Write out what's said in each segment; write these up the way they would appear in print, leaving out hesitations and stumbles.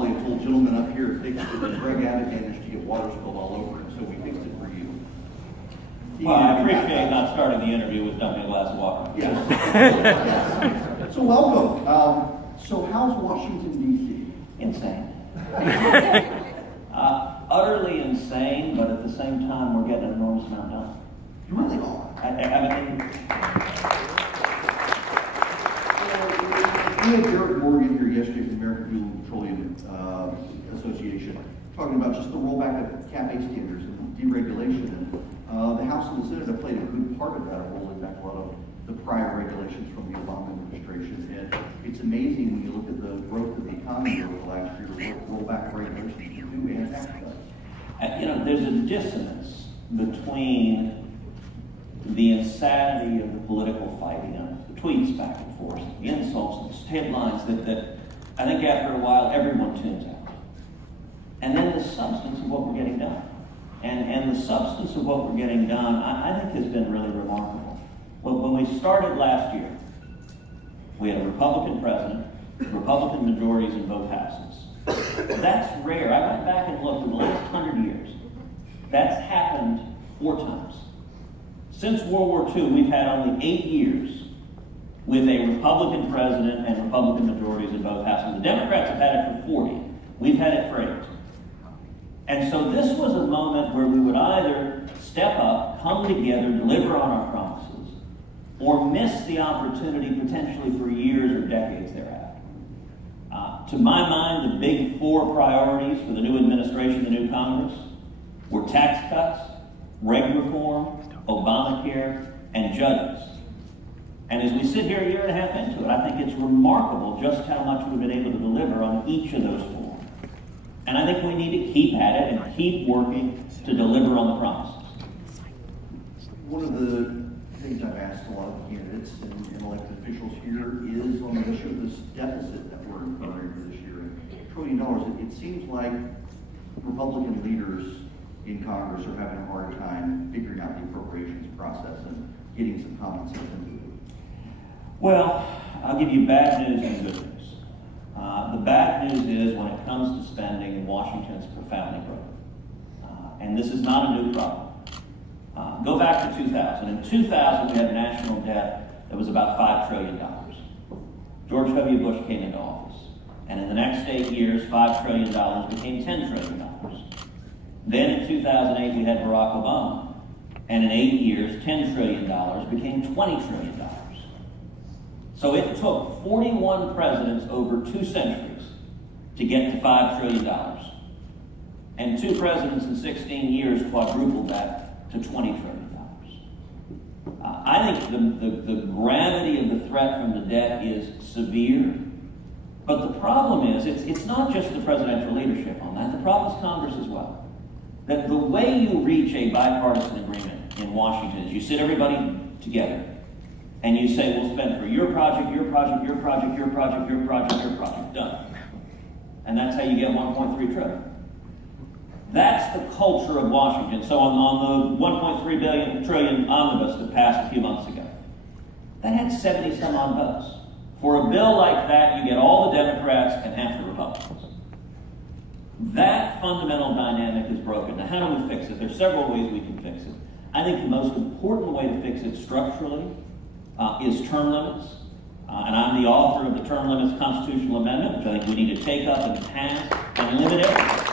probably have told gentlemen up here it takes the Greg Abbott managed to get water spilled all over it, so we fixed it for you. Well, I appreciate not starting the interview with dumping a glass of water. Yes. So welcome. So how's Washington, D.C.? Insane. Utterly insane, but at the same time, we're getting an enormous amount done. You really are. We had Erick Morgan here yesterday from the American Fuel and Petroleum Association talking about just the rollback of CAFE standards and deregulation. And the House and the Senate have played a good part of that, rolling back a lot of the prior regulations from the Obama administration. And it's amazing when you look at the growth of the economy over the last year, roll back regulations to do and tax cuts. There's a dissonance between the insanity of the political fighting, the tweets back and forth, the insults, the headlines that I think after a while everyone tunes out. And then the substance of what we're getting done. And the substance of what we're getting done, I think has been really remarkable. Well, when we started last year, we had a Republican president, Republican majorities in both houses. That's rare. I went back and looked in the last 100 years. That's happened 4 times. Since World War II, we've had only 8 years with a Republican president and Republican majorities in both houses. The Democrats have had it for 40. We've had it for 8. And so this was a moment where we would either step up, come together, deliver on our promises, or miss the opportunity potentially for years or decades thereafter. To my mind, the big 4 priorities for the new administration, the new Congress, were tax cuts, reg reform, Obamacare, and judges. And as we sit here a year and a half into it, I think it's remarkable just how much we've been able to deliver on each of those 4. And I think we need to keep at it and keep working to deliver on the promises. One of the things I've asked a lot of candidates and elected officials here is on the issue of this deficit that we're incurring for this year, $1 trillion. It seems like Republican leaders in Congress are having a hard time figuring out the appropriations process and getting some common sense into it. Well, I'll give you bad news and good news. The bad news is when it comes to spending, Washington is profoundly broken. And this is not a new problem. Go back to 2000. In 2000, we had a national debt that was about $5 trillion. George W. Bush came into office. And in the next 8 years, $5 trillion became $10 trillion. Then in 2008, we had Barack Obama. And in 8 years, $10 trillion became $20 trillion. So it took 41 presidents over 2 centuries to get to $5 trillion. And 2 presidents in 16 years quadrupled that to $20 trillion. I think the gravity of the threat from the debt is severe. But the problem is, it's not just the presidential leadership on that. The problem is Congress as well. That the way you reach a bipartisan agreement in Washington is you sit everybody together and you say, we'll spend for your project, your project, your project, your project, your project, your project, done. And that's how you get 1.3 trillion. That's the culture of Washington. So on the 1.3 trillion omnibus that passed a few months ago, that had 70 some odd votes. For a bill like that, you get all the Democrats and half the Republicans. That fundamental dynamic is broken. Now, how do we fix it? There's several ways we can fix it. I think the most important way to fix it structurally is term limits. And I'm the author of the Term Limits Constitutional Amendment, which I think we need to take up and pass and limit everything.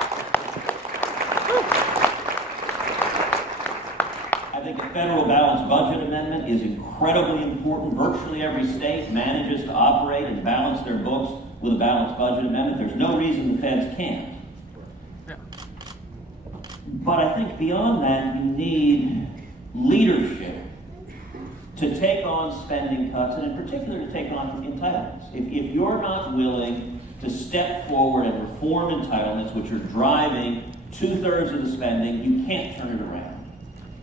I think a federal balanced budget amendment is incredibly important. Virtually every state manages to operate and balance their books with a balanced budget amendment. There's no reason the feds can't. But I think beyond that, you need leadership to take on spending cuts, and in particular to take on entitlements. If you're not willing to step forward and reform entitlements, which are driving 2/3 of the spending, you can't turn it around.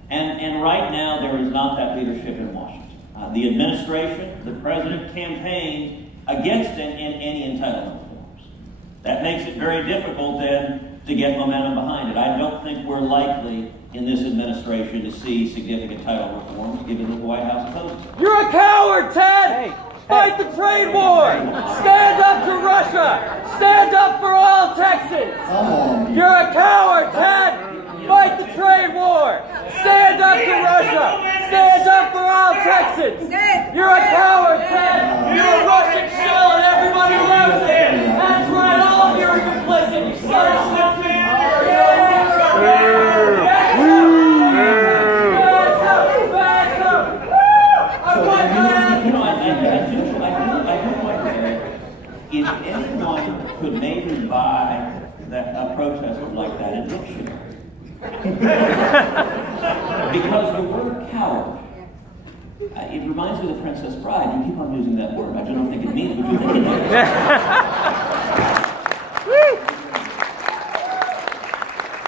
And right now, there is not that leadership in Washington. The administration, the president campaigned against any entitlement reforms. That makes it very difficult then to get momentum behind it. I don't think we're likely in this administration to see significant title reforms, given that the White House opposes it. You're a coward, Ted! Fight the trade war! Stand up to Russia! Stand up for all all Texans! Come on. You're a coward, Ted! Fight the trade war! Stand up to Russia! Stand up for all Texans! You're a coward, Ted! You're a Russian shell and everybody loves it! That's right, all of you are complicit, you son of a If anyone could maybe buy a protester like that in dictionary. Because the word coward, it reminds me of the Princess Bride. You keep on using that word. I don't think it means what you think it means.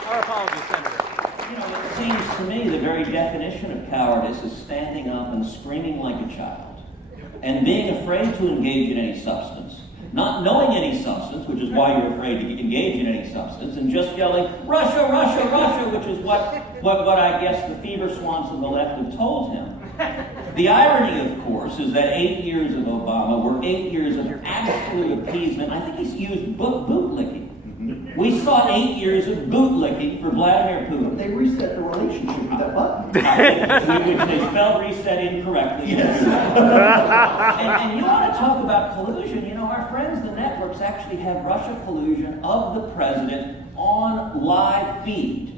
Our apologies, Senator. You know, it seems to me the very definition of cowardice is standing up and screaming like a child and being afraid to engage in any substance. Not knowing any substance, which is why you're afraid to engage in any substance, and just yelling, Russia, Russia, Russia, which is what I guess the fever swans of the left have told him. The irony, of course, is that 8 years of Obama were 8 years of absolute appeasement. I think he's used bootlicking. We saw 8 years of bootlicking for Vladimir Putin. They reset the relationship with that button. Which they spelled reset incorrectly. Yes. and you want to talk about collusion. You know, our friends, the networks, actually have Russia collusion of the president on live feed.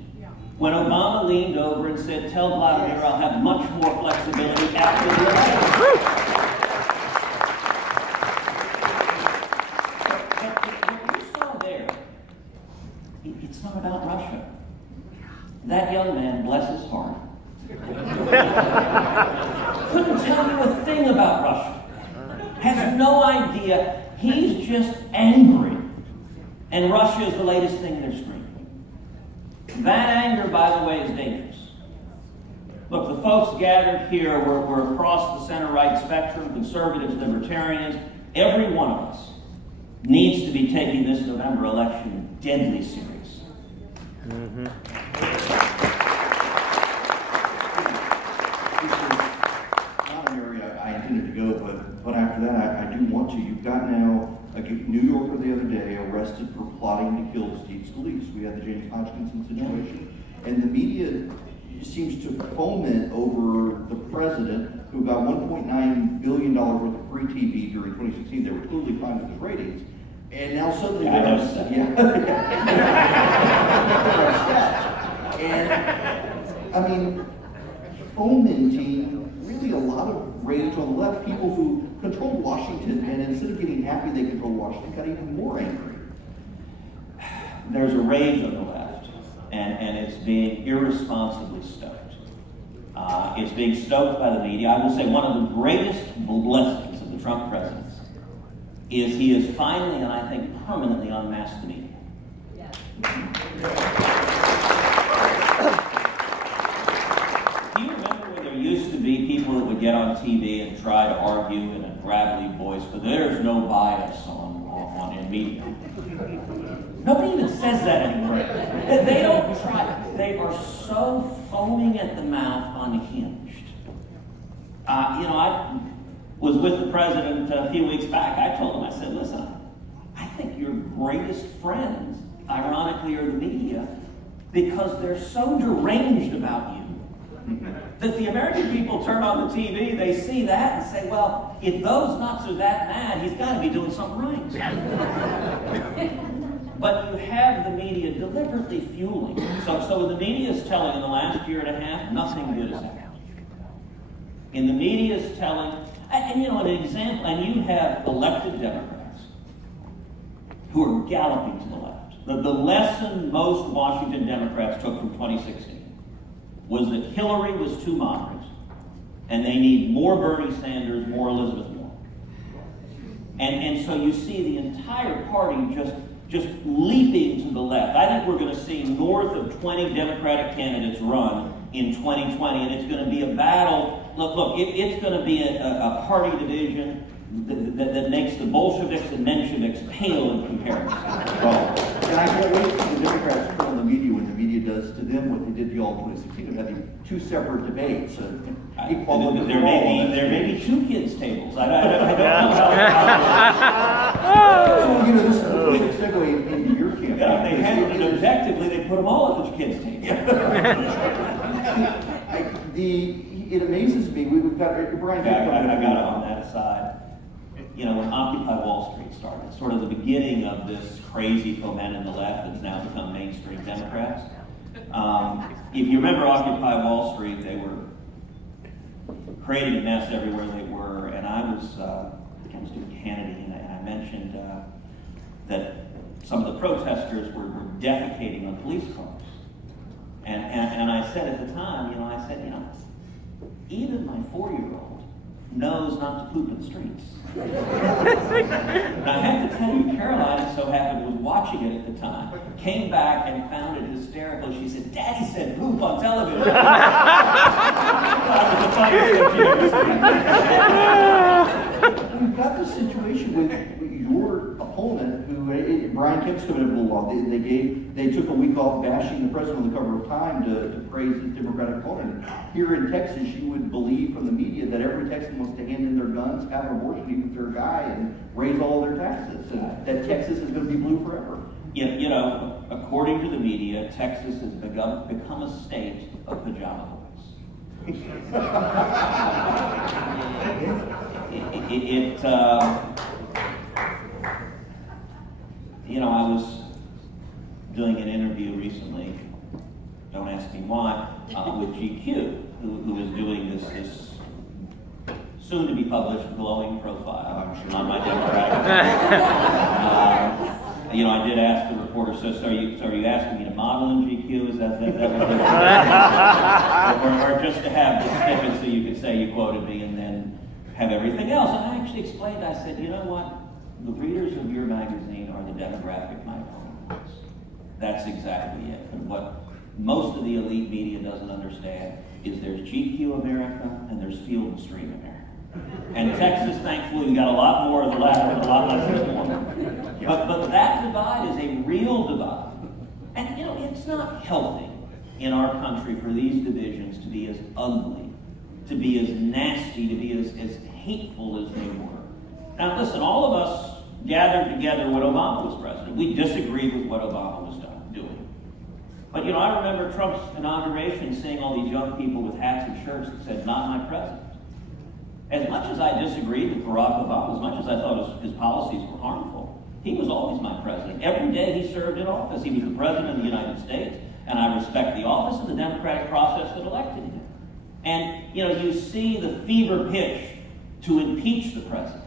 When Obama leaned over and said, tell Vladimir I'll have much more flexibility after the election. It's not about Russia. That young man, bless his heart, couldn't tell you a thing about Russia. Has no idea. He's just angry. And Russia is the latest thing in their stream. That anger, by the way, is dangerous. Look, the folks gathered here were across the center-right spectrum, conservatives, libertarians. Every one of us needs to be taking this November election deadly serious. This is not an area I intended to go, but after that, I do want to. You've got now a New Yorker the other day arrested for plotting to kill Steve Scalise. We had the James Hodgkinson situation, and the media seems to foment over the president, who got $1.9 billion worth of free TV during 2016. They were clearly fine with his ratings. And now suddenly they're upset. And, I mean, fomenting really a lot of rage on the left. People who controlled Washington, and instead of getting happy they controlled Washington, got even more angry. There's a rage on the left, and it's being irresponsibly stoked. It's being stoked by the media. I will say one of the greatest blessings of the Trump presidency is he is finally, and I think permanently, unmasked the media. Yes. Do you remember when there used to be people that would get on TV and try to argue in a gravelly voice, but there's no bias in media? Nobody even says that anymore. They don't try. They are so foaming at the mouth, unhinged. I was with the president a few weeks back. I told him, I said, listen, I think your greatest friends, ironically, are the media, because they're so deranged about you that the American people turn on the TV, they see that and say, well, if those nuts are that mad, he's got to be doing something right. But you have the media deliberately fueling. So the media is telling in the last year and a half, nothing good has happened. And the media is telling, and you know, an example, and you have elected Democrats who are galloping to the left. The lesson most Washington Democrats took from 2016 was that Hillary was too moderate, and they need more Bernie Sanders, more Elizabeth Warren. And so you see the entire party just leaping to the left. I think we're going to see north of 20 Democratic candidates run in 2020, and it's going to be a battle. Look, it's going to be a party division that makes the Bolsheviks and Mensheviks pale in comparison. And I can't wait for the Democrats to put on the media when the media does to them what they did to y'all in 2016. They're having two separate debates. There may be two kids' tables. I don't know how. So, you know, this is a perfect segue into your campaign. Yeah, if they handled it objectively, they'd put them all at the kids' team. It amazes me. We've got Brian. I got it on that aside. You know, when Occupy Wall Street started, sort of the beginning of this crazy foment in the left that's now become mainstream Democrats. If you remember Occupy Wall Street, they were creating a mess everywhere they were, and I was doing Kennedy, and I mentioned that some of the protesters were defecating on police cars. And I said at the time, even my 4-year-old knows not to poop in the streets. And I have to tell you, Caroline, it so happened, was watching it at the time, came back and found it hysterical. She said, "Daddy said poop on television." We've got this situation with your opponent, who Brian Kemp's committed to law. They took a week off bashing the president on the cover of Time to praise his Democratic opponent. Here in Texas, you would believe from the media that every Texan wants to hand in their guns, have an abortion, even if they're a guy, and raise all their taxes, and that Texas is going to be blue forever. You know, according to the media, Texas has become a state of pajama boys. I was doing an interview recently, don't ask me why, with GQ, who is doing this soon-to-be published glowing profile on my Democratic. I did ask the reporter, so are you asking me to model in GQ? Is that what or just to have the snippet so you could say you quoted me and then have everything else? And I actually explained, I said, you know what? The readers of your magazine are the demographic my opponent wants. That's exactly it. And what most of the elite media doesn't understand is there's GQ America and there's Field and Stream America. And Texas, thankfully, we got a lot more of the latter and a lot less of the former. But that divide is a real divide. And, it's not healthy in our country for these divisions to be as ugly, to be as nasty, to be as hateful as they were. Now, listen, all of us gathered together when Obama was president. We disagreed with what Obama was doing. But, I remember Trump's inauguration seeing all these young people with hats and shirts that said, "Not my president." As much as I disagreed with Barack Obama, as much as I thought his policies were harmful, he was always my president. Every day he served in office. He was the president of the United States, and I respect the office and the democratic process that elected him. And, you see the fever pitch to impeach the president.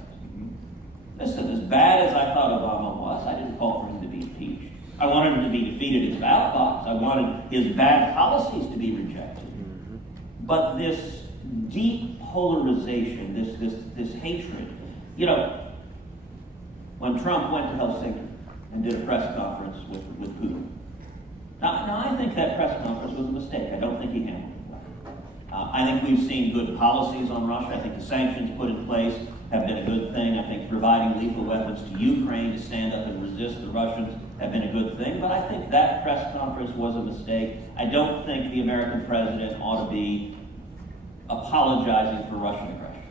Listen, as bad as I thought Obama was, I didn't call for him to be impeached. I wanted him to be defeated at his ballot box. I wanted his bad policies to be rejected. But this deep polarization, this hatred. When Trump went to Helsinki and did a press conference with Putin. Now, I think that press conference was a mistake. I don't think he handled it well. I think we've seen good policies on Russia. I think the sanctions put in place have been a good thing. I think providing lethal weapons to Ukraine to stand up and resist the Russians have been a good thing. But I think that press conference was a mistake. I don't think the American president ought to be apologizing for Russian aggression.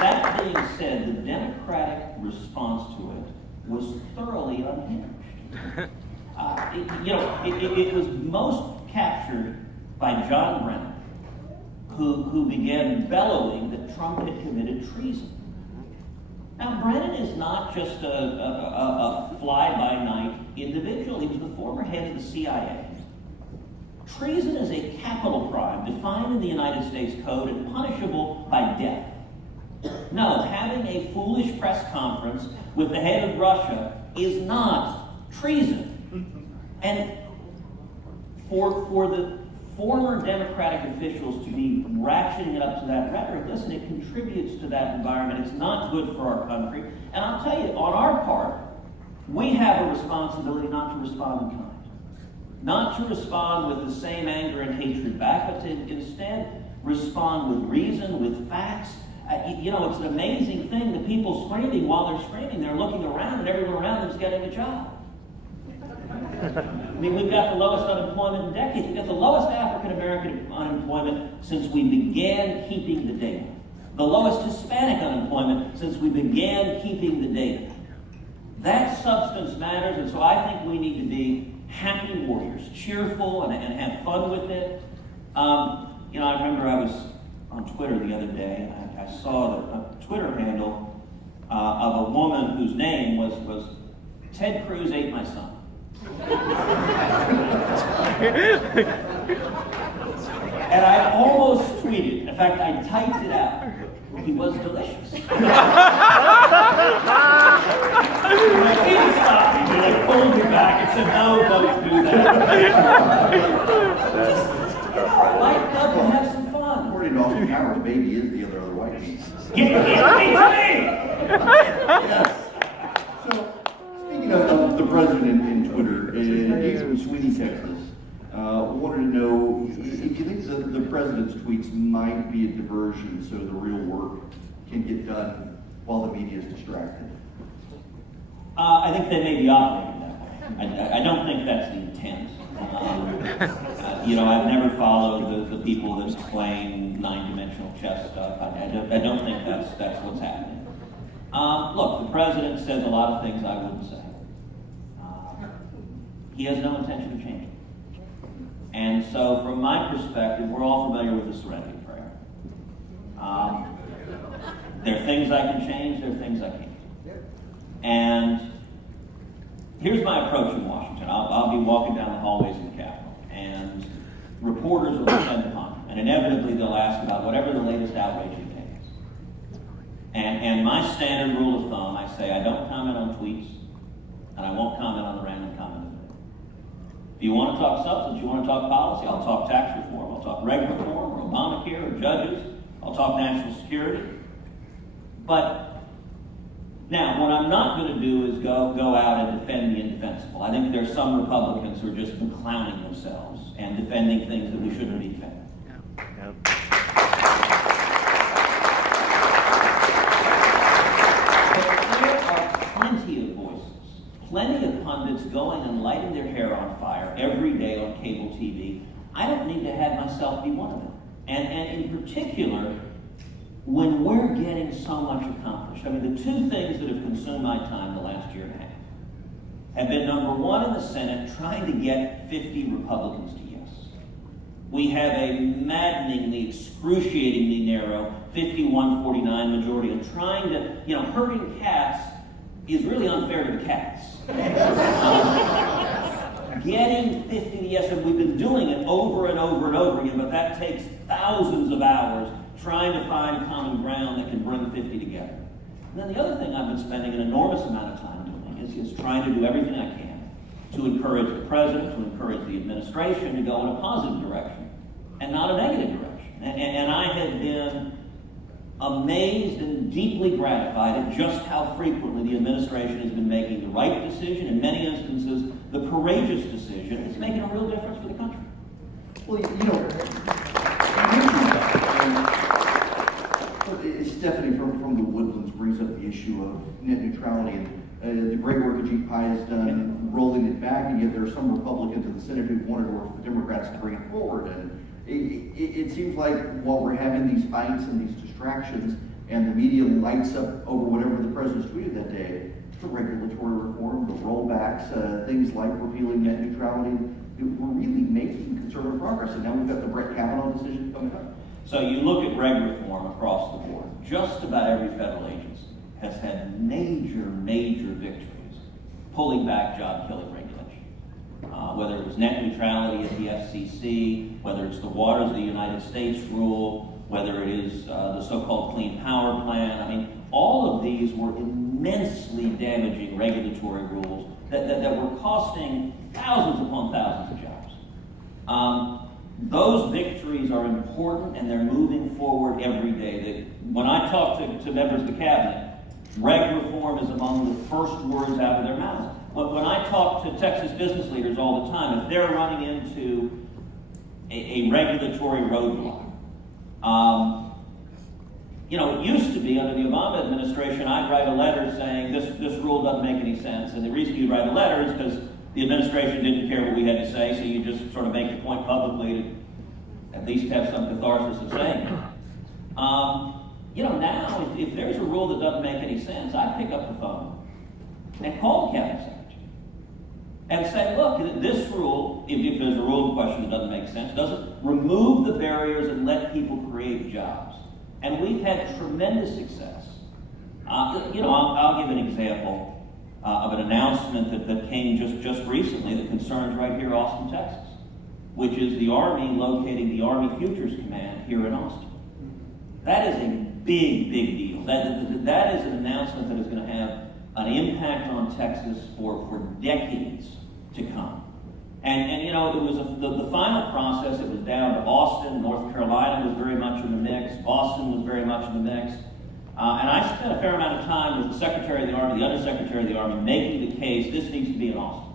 That being said, the Democratic response to it was thoroughly unhinged. It was most captured by John Brennan, who began bellowing that Trump had committed treason. Now, Brennan is not just a fly-by-night individual. He was the former head of the CIA. Treason is a capital crime defined in the United States Code and punishable by death. No, having a foolish press conference with the head of Russia is not treason. And for the former Democratic officials to be ratcheting it up to that rhetoric, listen, it contributes to that environment. It's not good for our country. And I'll tell you, on our part, we have a responsibility not to respond in kind. Not to respond with the same anger and hatred back, but to instead respond with reason, with facts. It's an amazing thing, the people screaming, while they're screaming, they're looking around and everyone around them is getting a job. We've got the lowest unemployment in decades. We've got the lowest African-American unemployment since we began keeping the data. The lowest Hispanic unemployment we began keeping the data. That substance matters, and so I think we need to be happy warriors, cheerful and have fun with it. You know, I remember I was on Twitter the other day, and I saw a Twitter handle of a woman whose name was Ted Cruz ate my son. And I almost tweeted, in fact, I typed it out. He was delicious. He stopped me, and I pulled me back and said, no, don't do that. Just lighten up and have some fun. According to Austin Powers, baby is the other white meat. Get me! Yes. So, speaking of the president in Twitter, he's from Sweeney, Texas. Wanted to know if you think the president's tweets might be a diversion so the real work can get done while the media is distracted. I think they may be operating that way. I don't think that's the intent. You know, I've never followed the people that explain nine-dimensional chess stuff. I don't think that's what's happening. Look, the president says a lot of things I wouldn't say. He has no intention of changing. And so, from my perspective, we're all familiar with the Serenity Prayer. There are things I can change, there are things I can't. And here's my approach in Washington. I'll be walking down the hallways of the Capitol, and reporters will descend upon me, and inevitably they'll ask about whatever the latest outrage contains. And my standard rule of thumb, I say I don't comment on tweets, and I won't comment on the random comment. If you want to talk substance, you want to talk policy, I'll talk tax reform, I'll talk reg reform, or Obamacare, or judges, I'll talk national security. But now, what I'm not going to do is go out and defend the indefensible. I think there's some Republicans who are just clowning themselves and defending things that we shouldn't be defending. Yep. But there are plenty of voices. Plenty of pundits going and lighting their hair on fire every day on cable TV. I don't need to have myself be one of them. And in particular, when we're getting so much accomplished. I mean, the two things that have consumed my time the last year and a half have been, number one, in the Senate, trying to get 50 Republicans to yes. We have a maddeningly, excruciatingly narrow 51-49 majority, and trying to, you know, herding cats is really unfair to the cats. Getting 50 to yes, and we've been doing it over and over and over again, but that takes thousands of hours trying to find common ground that can bring 50 together. And then the other thing I've been spending an enormous amount of time doing is trying to do everything I can to encourage the president, to encourage the administration to go in a positive direction and not a negative direction. And I have been amazed and deeply gratified at just how frequently the administration has been making the right decision, in many instances, the courageous decision. It's making a real difference for the country. Well, you know, Stephanie from the Woodlands brings up the issue of net neutrality and the great work that Jeep Pye has done rolling it back, and yet there are some Republicans in the Senate who wanted to work with the Democrats to bring it forward. And it seems like while we're having these fights and these distractions and the media lights up over whatever the president's tweeted that day, the regulatory reform, the rollbacks, things like repealing net neutrality, we're really making conservative progress. And now we've got the Brett Kavanaugh decision coming up. So you look at reg reform across the board, just about every federal agency has had major victories pulling back job-killing regulation. Whether it was net neutrality at the FCC, whether it's the Waters of the United States rule, whether it is the so-called Clean Power Plan. I mean, all of these were immensely damaging regulatory rules that were costing thousands upon thousands of jobs. Those victories are important, and they're moving forward every day. When I talk to members of the cabinet, reg reform is among the first words out of their mouths. When I talk to Texas business leaders all the time, if they're running into a regulatory roadblock, you know, it used to be under the Obama administration, I'd write a letter saying this rule doesn't make any sense, and the reason you'd write a letter is because the administration didn't care what we had to say, so you just sort of make the point publicly to at least have some catharsis of saying it. You know, now, if there's a rule that doesn't make any sense, I pick up the phone and call the county secretary and say, look, this rule, if there's a rule in question that doesn't make sense, doesn't remove the barriers and let people create jobs. And we've had tremendous success. You know, I'll give an example of an announcement that came just recently that concerns right here, Austin, Texas, which is the Army locating the Army Futures Command here in Austin. That is a big, big deal. That is an announcement that is going to have an impact on Texas for decades to come. And you know, it was the final process. It was down to Austin. North Carolina was very much in the mix. Boston was very much in the mix. And I spent a fair amount of time with the Secretary of the Army, the Undersecretary of the Army, making the case this needs to be in Austin.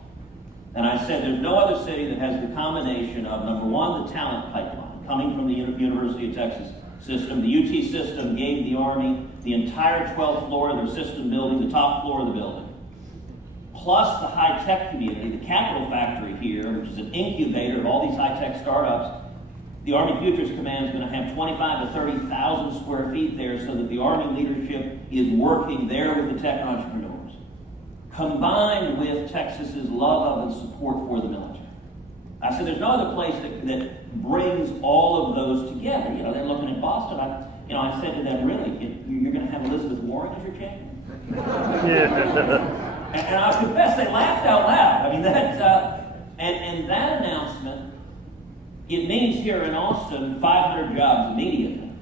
And I said there's no other city that has the combination of, number one, the talent pipeline coming from the University of Texas system. The UT system gave the Army the entire 12th floor of their system building, the top floor of the building, plus the high-tech community, the capital factory here, which is an incubator of all these high-tech startups. The Army Futures Command is going to have 25 to 30,000 square feet there so that the Army leadership is working there with the tech entrepreneurs, combined with Texas's love of and support for the military. I said, there's no other place that brings all of those together. You know, they're looking at Boston. I said to them, really, you're going to have Elizabeth Warren as your champion? And I confess, they laughed out loud. I mean, and that announcement, it means here in Austin 500 jobs immediately.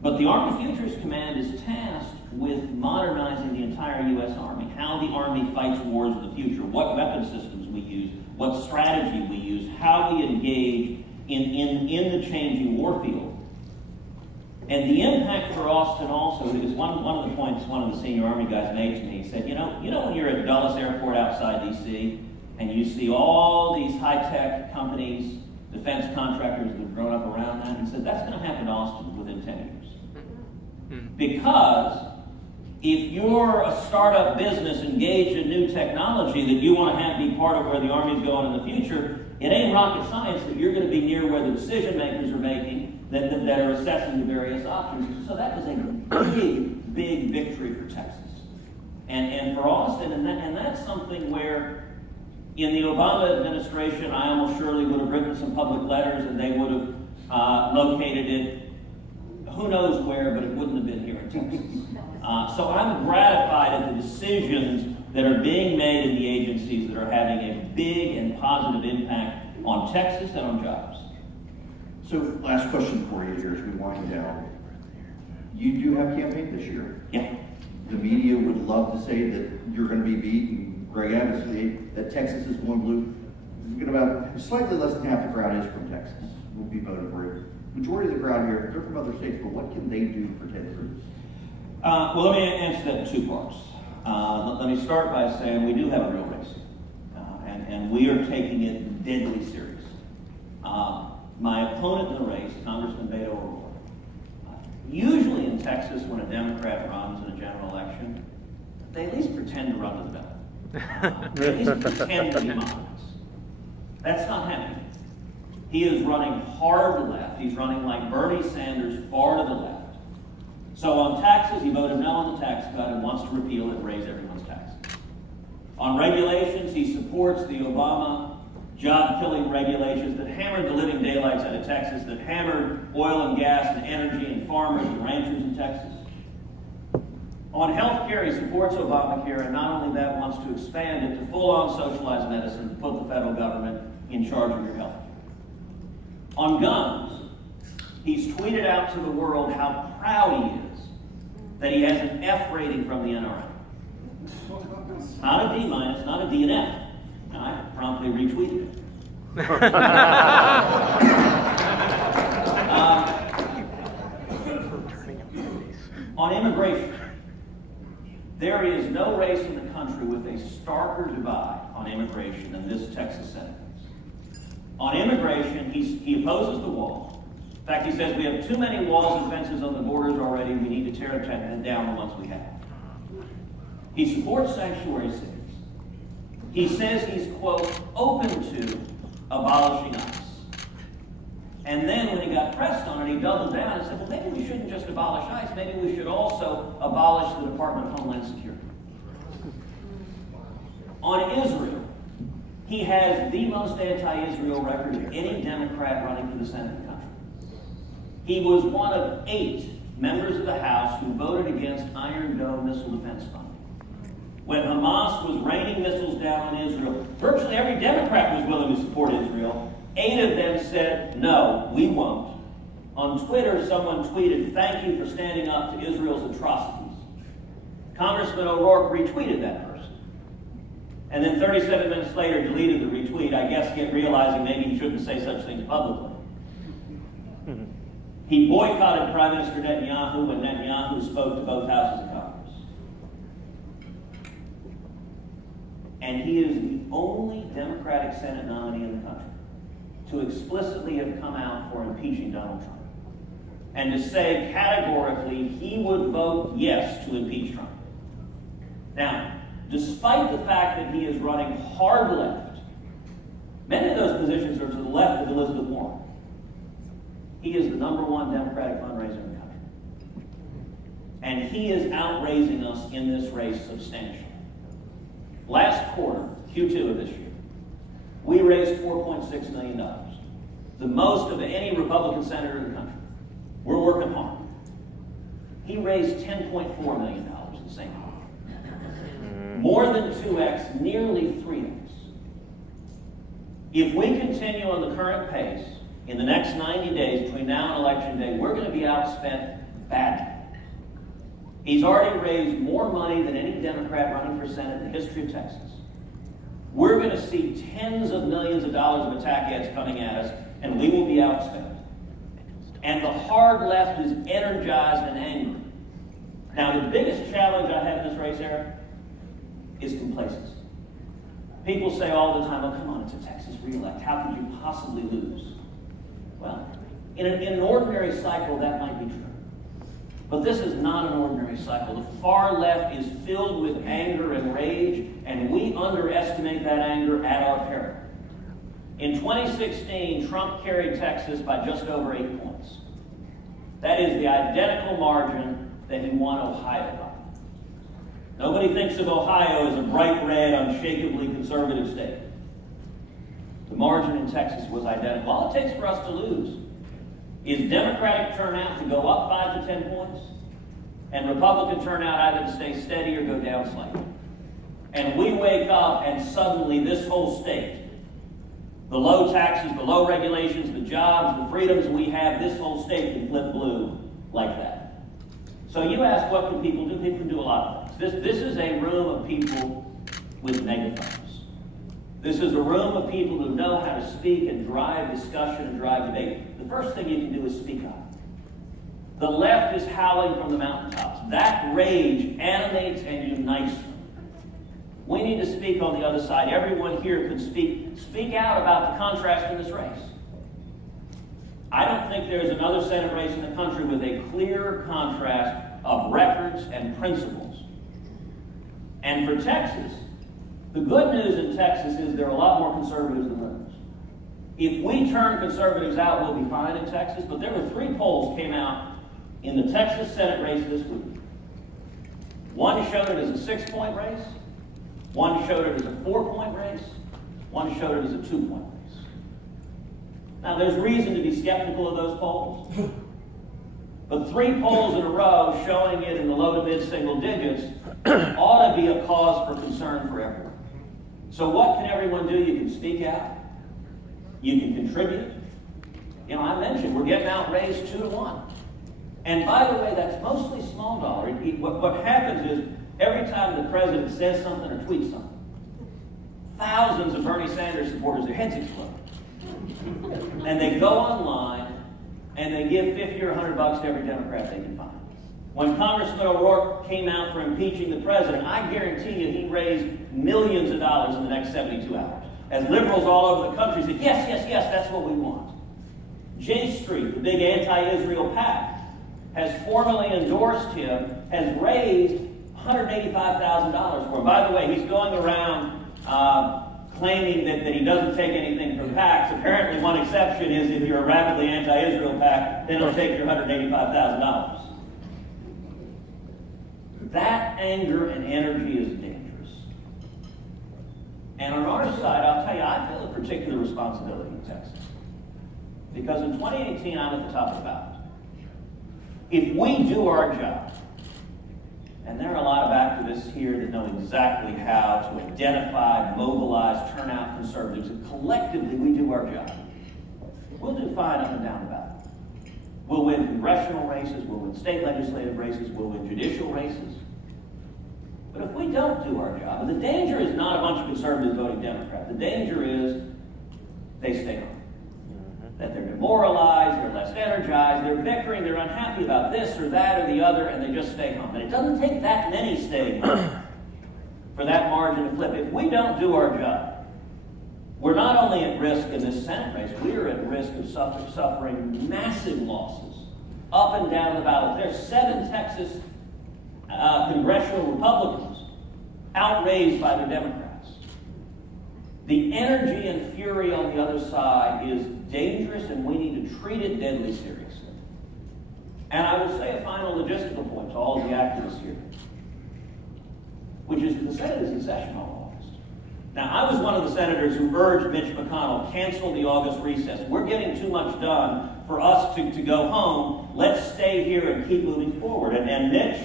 But the Army Futures Command is tasked with modernizing the entire U.S. Army, how the Army fights wars in the future, what weapon systems we use, what strategy we use, how we engage in the changing war field. And the impact for Austin also is one of the points one of the senior Army guys made to me. He said, you know when you're at Dulles Airport outside D.C. and you see all these high-tech companies, defense contractors that have grown up around that, he said, that's going to happen to Austin within 10 years. Because if you're a startup business engaged in new technology that you want to have be part of where the Army's going in the future, it ain't rocket science that you're going to be near where the decision makers are making that are assessing the various options. So that was a big, big victory for Texas. And for Austin, and that's something where in the Obama administration, I almost surely would have written some public letters and they would have located it, who knows where, but it wouldn't have been here in Texas. So I'm gratified at the decisions that are being made in the agencies that are having a big and positive impact on Texas and on jobs. So last question for you here as we wind down. You do have campaign this year. Yeah. The media would love to say that you're going to be beat, and Greg Abbott said that Texas is going blue. About slightly less than half the crowd is from Texas. Will be voting for it. Majority of the crowd here, they're from other states, but what can they do for Ted Cruz? Well, let me answer that in two parts. Let me start by saying we do have a real race, and we are taking it deadly serious. My opponent in the race, Congressman Beto O'Rourke, usually in Texas when a Democrat runs in a general election, they at least pretend to run to the ballot. They at least pretend to be moderates. That's not happening. He is running hard to the left. He's running like Bernie Sanders, far to the left. So on taxes, he voted no on the tax cut and wants to repeal it and raise everyone's taxes. On regulations, he supports the Obama job-killing regulations that hammered the living daylights out of Texas, that hammered oil and gas and energy and farmers and ranchers in Texas. On health care, he supports Obamacare, and not only that, wants to expand it to full-on socialized medicine to put the federal government in charge of your health care. On guns, he's tweeted out to the world how proud he is that he has an F rating from the NRA. Not a D-, not a D and F. I promptly retweeted it. On immigration, there is no race in the country with a starker divide on immigration than this Texas Senate race. On immigration, he opposes the wall. In fact, he says we have too many walls and fences on the borders already. We need to tear them down the ones we have. He supports sanctuary cities. He says he's, quote, open to abolishing ICE. And then when he got pressed on it, he doubled down and said, well, maybe we shouldn't just abolish ICE, maybe we should also abolish the Department of Homeland Security. On Israel, he has the most anti-Israel record of any Democrat running for the Senate of the country. He was one of 8 members of the House who voted against Iron Dome missile defense funding. When Hamas was raining missiles down on Israel, virtually every Democrat was willing to support Israel. 8 of them said, no, we won't. On Twitter, someone tweeted, thank you for standing up to Israel's atrocities. Congressman O'Rourke retweeted that person. And then 37 minutes later deleted the retweet, I guess realizing maybe he shouldn't say such things publicly. He boycotted Prime Minister Netanyahu when Netanyahu spoke to both houses of Congress. And he is the only Democratic Senate nominee in the country to explicitly have come out for impeaching Donald Trump and to say categorically he would vote yes to impeach Trump. Now, despite the fact that he is running hard left, many of those positions are to the left of Elizabeth Warren. He is the #1 Democratic fundraiser in the country. And he is outraising us in this race substantially. Last quarter, Q2 of this year, we raised $4.6 million, the most of any Republican senator in the country. We're working hard. He raised $10.4 million in the same quarter. More than 2x, nearly 3x. If we continue on the current pace, in the next 90 days, between now and Election Day, we're going to be outspent badly. He's already raised more money than any Democrat running for Senate in the history of Texas. We're going to see tens of millions of dollars of attack ads coming at us, and we will be outspent. And the hard left is energized and angry. Now, the biggest challenge I have in this race, Eric, is complacency. People say all the time, oh, come on, it's a Texas re-elect. How could you possibly lose? Well, in an ordinary cycle, that might be true. But this is not an ordinary cycle. The far left is filled with anger and rage, and we underestimate that anger at our peril. In 2016, Trump carried Texas by just over 8 points. That is the identical margin that he won Ohio by. Nobody thinks of Ohio as a bright red, unshakably conservative state. The margin in Texas was identical. All it takes for us to lose is Democratic turnout to go up 5 to 10 points, and Republican turnout either to stay steady or go down slightly. And we wake up and suddenly this whole state, the low taxes, the low regulations, the jobs, the freedoms we have, this whole state can flip blue like that. So you ask, what can people do? People can do a lot of things. This is a room of people with megaphones. This is a room of people who know how to speak and drive discussion and drive debate. The first thing you can do is speak up. The left is howling from the mountaintops. That rage animates and unites them. We need to speak on the other side. Everyone here could speak out about the contrast in this race. I don't think there's another Senate race in the country with a clear contrast of records and principles. And for Texas, the good news in Texas is there are a lot more conservatives than liberals. If we turn conservatives out, we'll be fine in Texas. But there were 3 polls came out in the Texas Senate race this week. One showed it as a 6-point race. One showed it as a 4-point race. One showed it as a 2-point race. Now, there's reason to be skeptical of those polls. But 3 polls in a row showing it in the low to mid single digits ought to be a cause for concern for everyone. So what can everyone do? You can speak out. You can contribute. You know, I mentioned we're getting outraised 2 to 1. And by the way, that's mostly small dollar. What happens is every time the president says something or tweets something, thousands of Bernie Sanders supporters, their heads explode. And they go online and they give $50 or $100 to every Democrat they can find. When Congressman O'Rourke came out for impeaching the president, I guarantee you he raised millions of dollars in the next 72 hours. As liberals all over the country said, yes, yes, yes, that's what we want. J Street, the big anti-Israel PAC, has formally endorsed him, has raised $185,000 for him. By the way, he's going around claiming that he doesn't take anything from PACs. Apparently, one exception is if you're a rabidly anti-Israel PAC, then it'll take your $185,000. That anger and energy is dangerous. And on our side, I'll tell you, I feel a particular responsibility in Texas. Because in 2018, I'm at the top of the ballot. If we do our job, and there are a lot of activists here that know exactly how to identify, mobilize, turn out conservatives, and collectively we do our job, we'll do fine up and down the ballot. We'll win congressional races, we'll win state legislative races, we'll win judicial races. But if we don't do our job, and the danger is not a bunch of conservatives voting Democrat, the danger is they stay home. That they're demoralized, they're less energized, they're bickering, they're unhappy about this or that or the other, and they just stay home. And it doesn't take that many staying home for that margin to flip. If we don't do our job, we're not only at risk in this Senate race, we are at risk of suffering massive losses up and down the ballot. There's 7 Texas congressional Republicans outraised by their Democrats. The energy and fury on the other side is dangerous, and we need to treat it deadly seriously. And I will say a final logistical point to all of the activists here, which is that the Senate is in session all August. Now, I was one of the senators who urged Mitch McConnell, cancel the August recess. We're getting too much done for us to go home. Let's stay here and keep moving forward. And Mitch,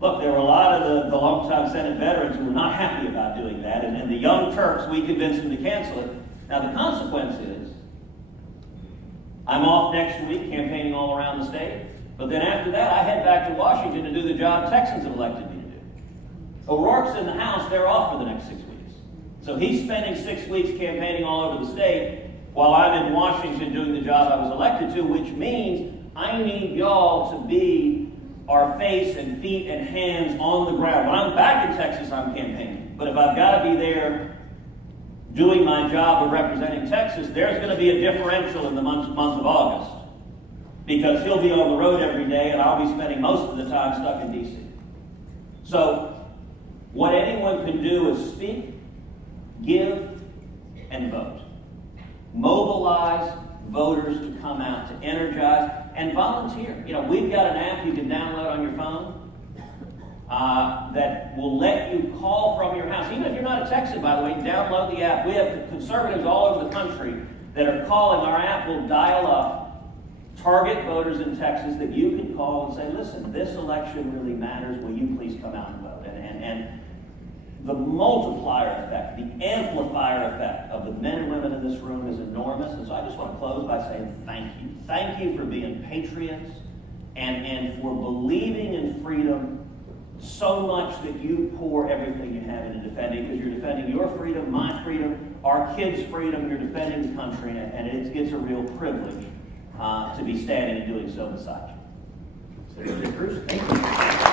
look, there were a lot of the longtime Senate veterans who were not happy about doing that, and the young Turks, we convinced them to cancel it. Now, the consequence is, I'm off next week campaigning all around the state, but then after that, I head back to Washington to do the job Texans have elected me to do. O'Rourke's in the House, they're off for the next 6 weeks. So he's spending 6 weeks campaigning all over the state while I'm in Washington doing the job I was elected to, which means I need y'all to be our face and feet and hands on the ground. When I'm back in Texas, I'm campaigning. But if I've got to be there doing my job of representing Texas, there's going to be a differential in the month of August. Because he'll be on the road every day, and I'll be spending most of the time stuck in D.C. So, what anyone can do is speak, give, and vote. Mobilize voters to come out, to energize, and volunteer. You know, we've got an app you can download on your phone that will let you call from your house. Even if you're not a Texan, by the way, download the app. We have conservatives all over the country that are calling. Our app will dial up target voters in Texas that you can call and say, listen, this election really matters. Will you please come out and vote? And the multiplier effect, the amplifier effect of the men and women in this room is enormous. And so I just want to close by saying thank you. Thank you for being patriots and for believing in freedom so much that you pour everything you have into defending, because you're defending your freedom, my freedom, our kids' freedom. You're defending the country, and it's a real privilege to be standing and doing so beside you. Senator Cruz, thank you.